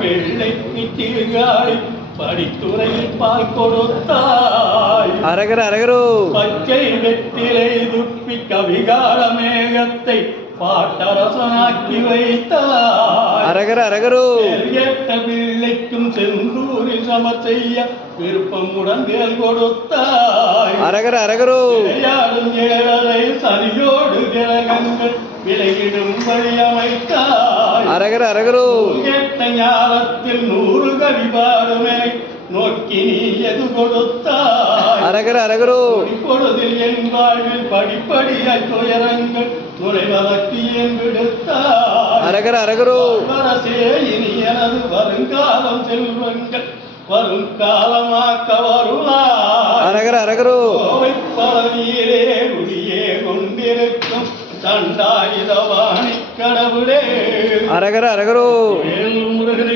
பிள்ளைக்கு சீர்காழி படித்துறையில் பால் கொடுத்தாய். அரகர அரகரோ பச்சை வெற்றிலை துப்பி கவிகால மேகத்தை பாட்டரசனாக்கி வைத்தாய். அரகர அரகரோ கேட்ட பிள்ளைக்கும் செந்தூரில் சமர் செய்ய விருப்பமுடன் வேல் கொடுத்தாய். அரகர அரகரோ விளையாடும் ஏழரை சனியோடு கிரகங்கள் விலகிடும் வழி அமைத்தாய். அரகர அரகரோ கேட்ட ஞானத்தில் 100 கவி பாடுமே நோக்கி நீ எது கொடுத்தாய். அரகர அரகரோ இப்பொழுதில் என் வாழ்வில் படிப்படியாய் துயரங்கள் நுழைவதற்கு என் விடுத்தாய். அரகர அரகரோ அரசே இனி எனது வருங்காலம் செல்வங்கள் வரும் காலமாக்க வருவாய். அரகர அரகரோ கோவை பழனியிலே குடியே கொண்டிருக்கும் தண்டாயுதவாணி கடவுளே அரகர அரகரோ வேல்